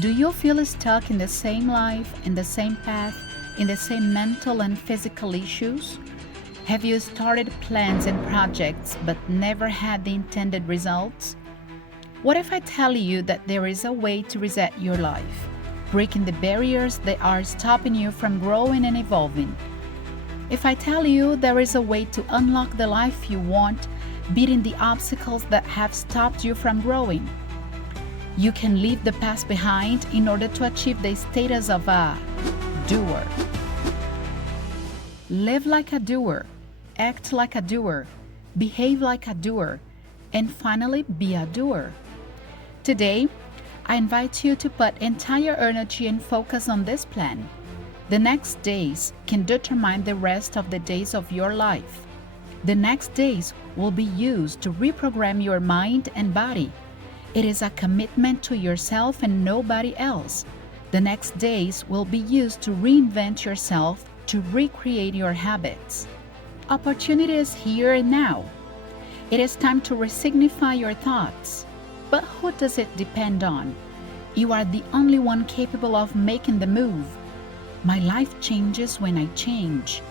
Do you feel stuck in the same life, in the same path, in the same mental and physical issues? Have you started plans and projects but never had the intended results? What if I tell you that there is a way to reset your life, breaking the barriers that are stopping you from growing and evolving? If I tell you there is a way to unlock the life you want, beating the obstacles that have stopped you from growing? You can leave the past behind in order to achieve the status of a doer. Live like a doer, act like a doer, behave like a doer, and finally be a doer. Today, I invite you to put entire energy and focus on this plan. The next days can determine the rest of the days of your life. The next days will be used to reprogram your mind and body. It is a commitment to yourself and nobody else. The next days will be used to reinvent yourself, to recreate your habits. Opportunity is here and now. It is time to resignify your thoughts. But who does it depend on? You are the only one capable of making the move. My life changes when I change.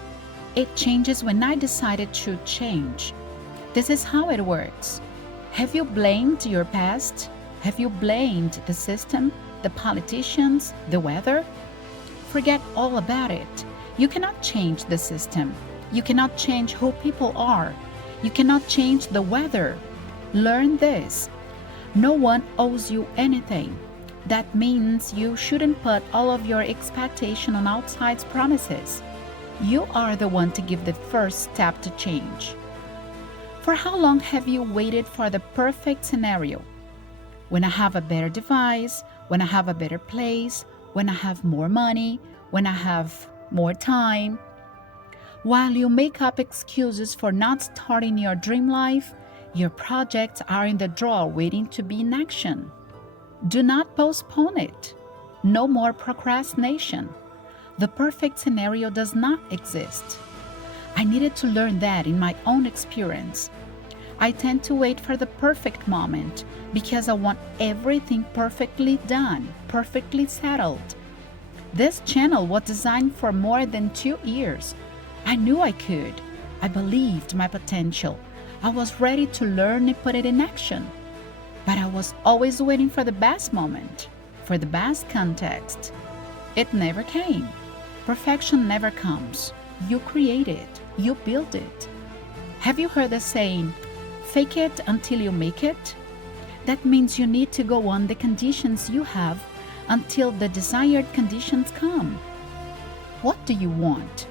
It changes when I decided to change. This is how it works. Have you blamed your past? Have you blamed the system, the politicians, the weather? Forget all about it. You cannot change the system. You cannot change who people are. You cannot change the weather. Learn this. No one owes you anything. That means you shouldn't put all of your expectation on outside promises. You are the one to give the first step to change. For how long have you waited for the perfect scenario? When I have a better device, when I have a better place, when I have more money, when I have more time. While you make up excuses for not starting your dream life, your projects are in the drawer waiting to be in action. Do not postpone it. No more procrastination. The perfect scenario does not exist. I needed to learn that in my own experience. I tend to wait for the perfect moment because I want everything perfectly done, perfectly settled. This channel was designed for more than 2 years. I knew I could. I believed my potential. I was ready to learn and put it in action. But I was always waiting for the best moment, for the best context. It never came. Perfection never comes. You create it. You build it. Have you heard the saying, fake it until you make it? That means you need to go on the conditions you have until the desired conditions come. What do you want?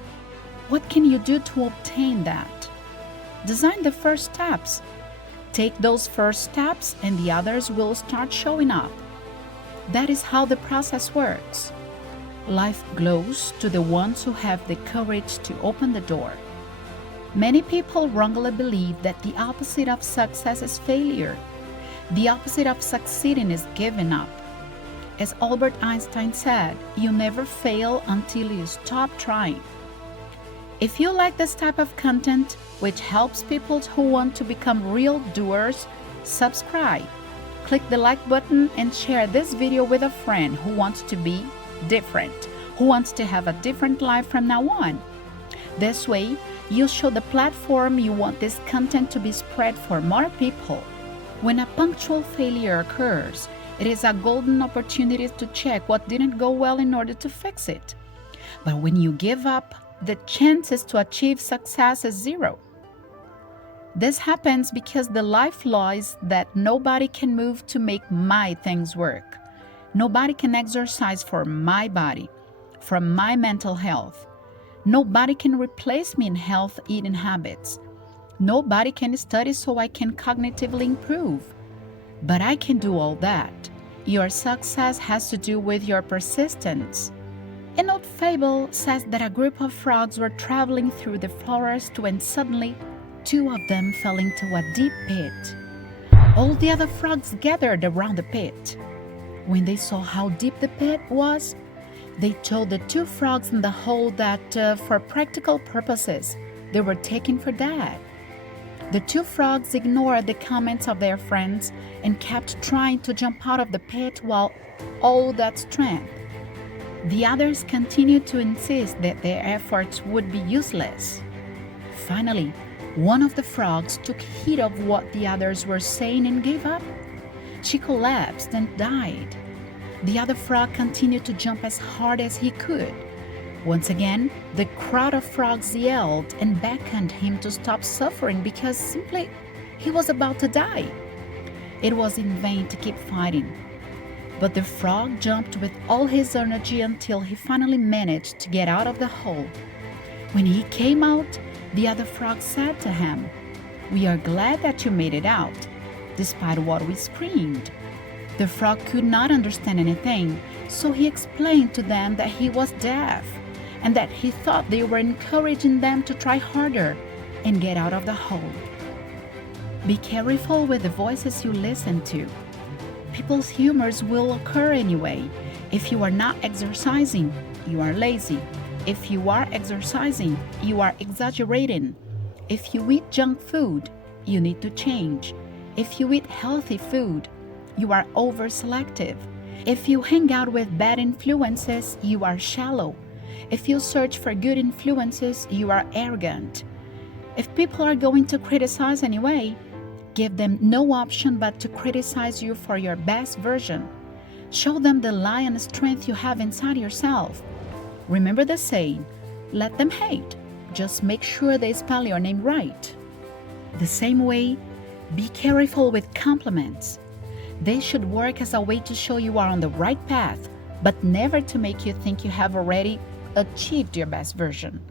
What can you do to obtain that? Design the first steps. Take those first steps and the others will start showing up. That is how the process works. Life glows to the ones who have the courage to open the door. Many people wrongly believe that the opposite of success is failure. The opposite of succeeding is giving up. As Albert Einstein said, you never fail until you stop trying. If you like this type of content, which helps people who want to become real doers, subscribe. Click the like button and share this video with a friend who wants to be different, who wants to have a different life from now on. This way, you'll show the platform you want this content to be spread for more people. When a punctual failure occurs, it is a golden opportunity to check what didn't go well in order to fix it. But when you give up, the chances to achieve success is zero. This happens because the life law is that nobody can move to make my things work. Nobody can exercise for my body, for my mental health. Nobody can replace me in health eating habits. Nobody can study so I can cognitively improve. But I can do all that. Your success has to do with your persistence. An old fable says that a group of frogs were traveling through the forest when suddenly 2 of them fell into a deep pit. All the other frogs gathered around the pit. When they saw how deep the pit was, they told the 2 frogs in the hole that for practical purposes, they were taken for dead. The two frogs ignored the comments of their friends and kept trying to jump out of the pit while all that strength. The others continued to insist that their efforts would be useless. Finally, one of the frogs took heed of what the others were saying and gave up. She collapsed and died. The other frog continued to jump as hard as he could. Once again, the crowd of frogs yelled and beckoned him to stop suffering because simply he was about to die. It was in vain to keep fighting. But the frog jumped with all his energy until he finally managed to get out of the hole. When he came out, the other frog said to him, "We are glad that you made it out, despite what we screamed." The frog could not understand anything, so he explained to them that he was deaf and that he thought they were encouraging them to try harder and get out of the hole. Be careful with the voices you listen to. People's humors will occur anyway. If you are not exercising, you are lazy. If you are exercising, you are exaggerating. If you eat junk food, you need to change. If you eat healthy food, you are over-selective. If you hang out with bad influences, you are shallow. If you search for good influences, you are arrogant. If people are going to criticize anyway, give them no option but to criticize you for your best version. Show them the lion strength you have inside yourself. Remember the saying, let them hate. Just make sure they spell your name right. The same way, be careful with compliments. They should work as a way to show you are on the right path, but never to make you think you have already achieved your best version.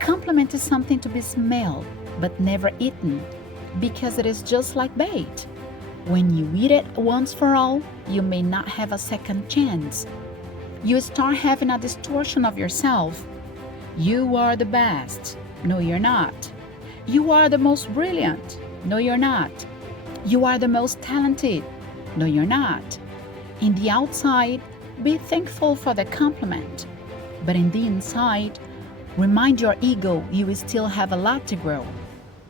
Compliment is something to be smelled, but never eaten, because it is just like bait. When you eat it once for all, you may not have a second chance. You start having a distortion of yourself. You are the best. No, you're not. You are the most brilliant. No, you're not. You are the most talented. No, you're not. In the outside, be thankful for the compliment. But in the inside, remind your ego you still have a lot to grow.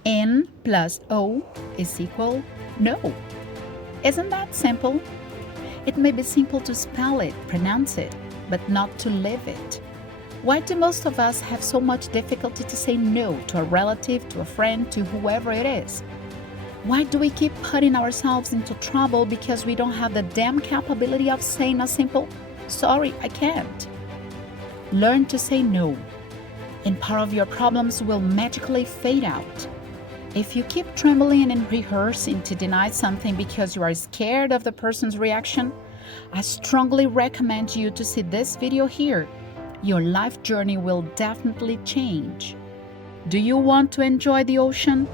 N plus O is equal no. Isn't that simple? It may be simple to spell it, pronounce it, but not to live it. Why do most of us have so much difficulty to say no to a relative, to a friend, to whoever it is? Why do we keep putting ourselves into trouble because we don't have the damn capability of saying a simple, sorry, I can't? Learn to say no, and part of your problems will magically fade out. If you keep trembling and rehearsing to deny something because you are scared of the person's reaction, I strongly recommend you to see this video here. Your life journey will definitely change. Do you want to enjoy the ocean?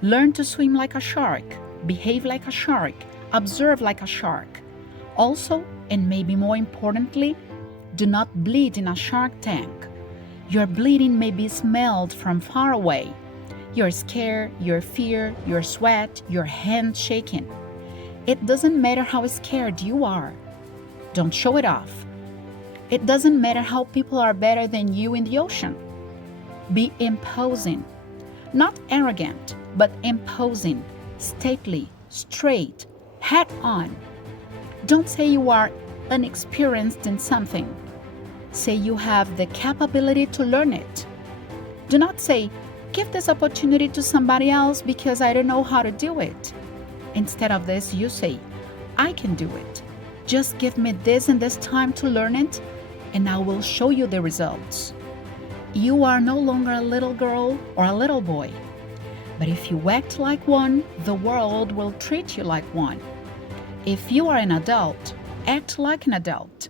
Learn to swim like a shark, behave like a shark, observe like a shark. Also, and maybe more importantly, do not bleed in a shark tank. Your bleeding may be smelled from far away. Your scare, your fear, your sweat, your hand shaking. It doesn't matter how scared you are. Don't show it off. It doesn't matter how people are better than you in the ocean. Be imposing. Not arrogant, but imposing, stately, straight, head on. Don't say you are unexperienced in something. Say you have the capability to learn it. Do not say, give this opportunity to somebody else because I don't know how to do it. Instead of this, you say, I can do it. Just give me this and this time to learn it, and I will show you the results. You are no longer a little girl or a little boy. But if you act like one, the world will treat you like one. If you are an adult, act like an adult.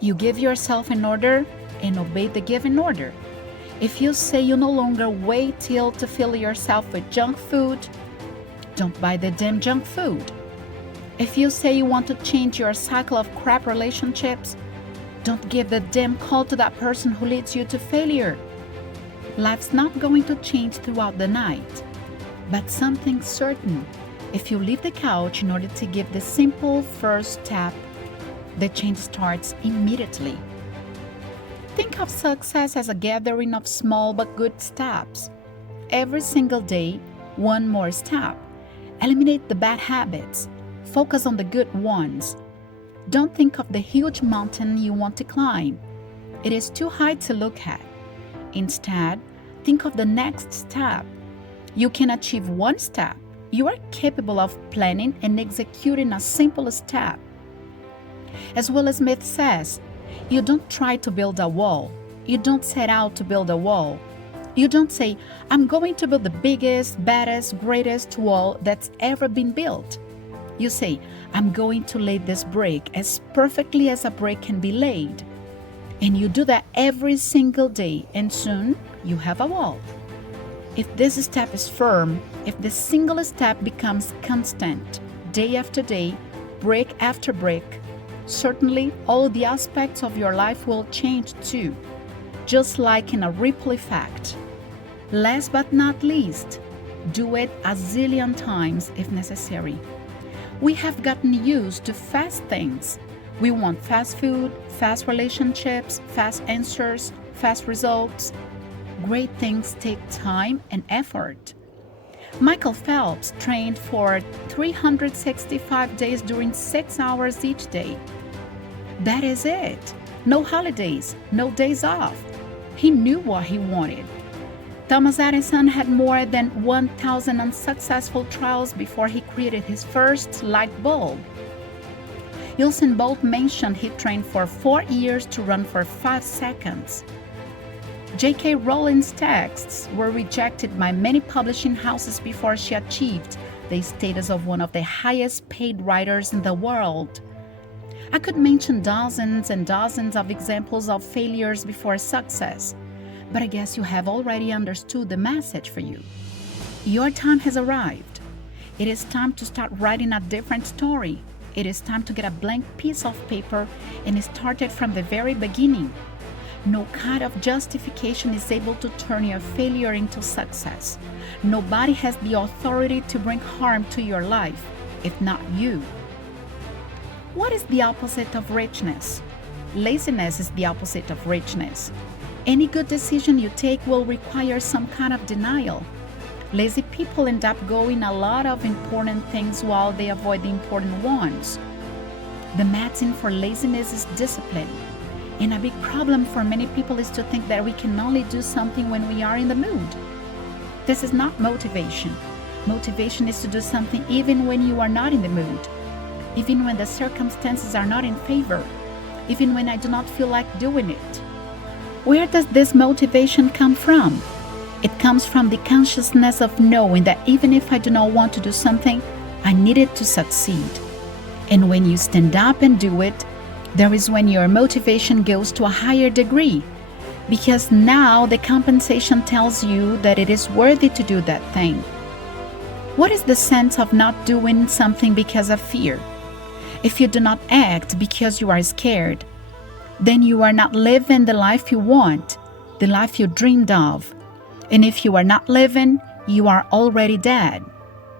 You give yourself an order and obey the given order. If you say you no longer wait till to fill yourself with junk food, don't buy the damn junk food. If you say you want to change your cycle of crap relationships, don't give the damn call to that person who leads you to failure. Life's not going to change throughout the night, but something's certain. If you leave the couch in order to give the simple first step, the change starts immediately. Think of success as a gathering of small but good steps. Every single day, one more step. Eliminate the bad habits. Focus on the good ones. Don't think of the huge mountain you want to climb. It is too high to look at. Instead, think of the next step. You can achieve one step. You are capable of planning and executing a simple step. As Will Smith says, you don't try to build a wall. You don't set out to build a wall. You don't say, I'm going to build the biggest, baddest, greatest wall that's ever been built. You say, I'm going to lay this brick as perfectly as a brick can be laid. And you do that every single day, and soon you have a wall. If this step is firm, if the single step becomes constant, day after day, brick after brick, certainly all the aspects of your life will change too, just like in a ripple effect. Last but not least, do it a zillion times if necessary. We have gotten used to fast things. We want fast food, fast relationships, fast answers, fast results. Great things take time and effort. Michael Phelps trained for 365 days during 6 hours each day. That is it. No holidays, no days off. He knew what he wanted. Thomas Edison had more than 1,000 unsuccessful trials before he created his first light bulb. Usain Bolt mentioned he trained for 4 years to run for 5 seconds. J.K. Rowling's texts were rejected by many publishing houses before she achieved the status of one of the highest paid writers in the world. I could mention dozens and dozens of examples of failures before success, but I guess you have already understood the message for you. Your time has arrived. It is time to start writing a different story. It is time to get a blank piece of paper and start it from the very beginning. No kind of justification is able to turn your failure into success. Nobody has the authority to bring harm to your life, if not you. What is the opposite of richness? Laziness is the opposite of richness. Any good decision you take will require some kind of denial. Lazy people end up going a lot of important things while they avoid the important ones. The medicine for laziness is discipline. And a big problem for many people is to think that we can only do something when we are in the mood. This is not motivation. Motivation is to do something even when you are not in the mood, even when the circumstances are not in favor, even when I do not feel like doing it. Where does this motivation come from? It comes from the consciousness of knowing that even if I do not want to do something, I need it to succeed. And when you stand up and do it, there is when your motivation goes to a higher degree, because now the compensation tells you that it is worthy to do that thing. What is the sense of not doing something because of fear? If you do not act because you are scared, then you are not living the life you want, the life you dreamed of. And if you are not living, you are already dead.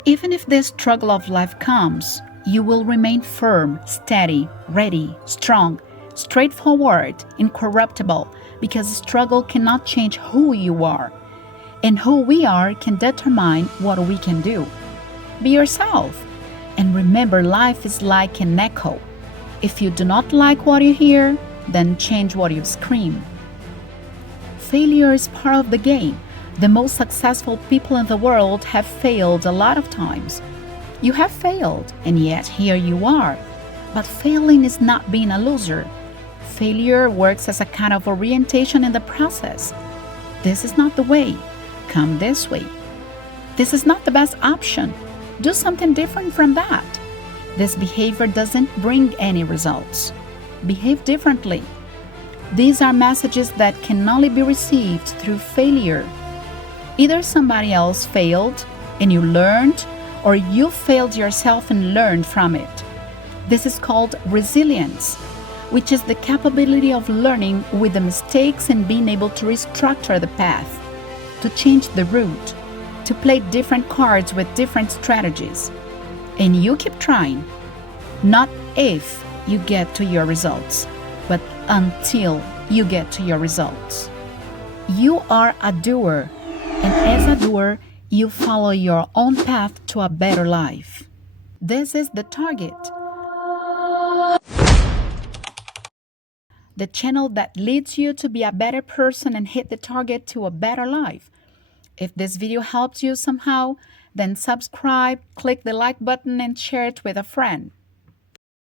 Even if the struggle of life comes, you will remain firm, steady, ready, strong, straightforward, incorruptible, because struggle cannot change who you are. And who we are can determine what we can do. Be yourself. And remember, life is like an echo. If you do not like what you hear, then change what you scream. Failure is part of the game. The most successful people in the world have failed a lot of times. You have failed, and yet here you are. But failing is not being a loser. Failure works as a kind of orientation in the process. This is not the way. Come this way. This is not the best option. Do something different from that. This behavior doesn't bring any results. Behave differently. These are messages that can only be received through failure. Either somebody else failed and you learned, or you failed yourself and learned from it. This is called resilience, which is the capability of learning with the mistakes and being able to restructure the path, to change the route, to play different cards with different strategies. And you keep trying, not if you get to your results, but until you get to your results. You are a doer, and as a doer, You follow your own path to a better life. This is the target. The channel that leads you to be a better person and hit the target to a better life. If this video helps you somehow, then subscribe, click the like button, and share it with a friend.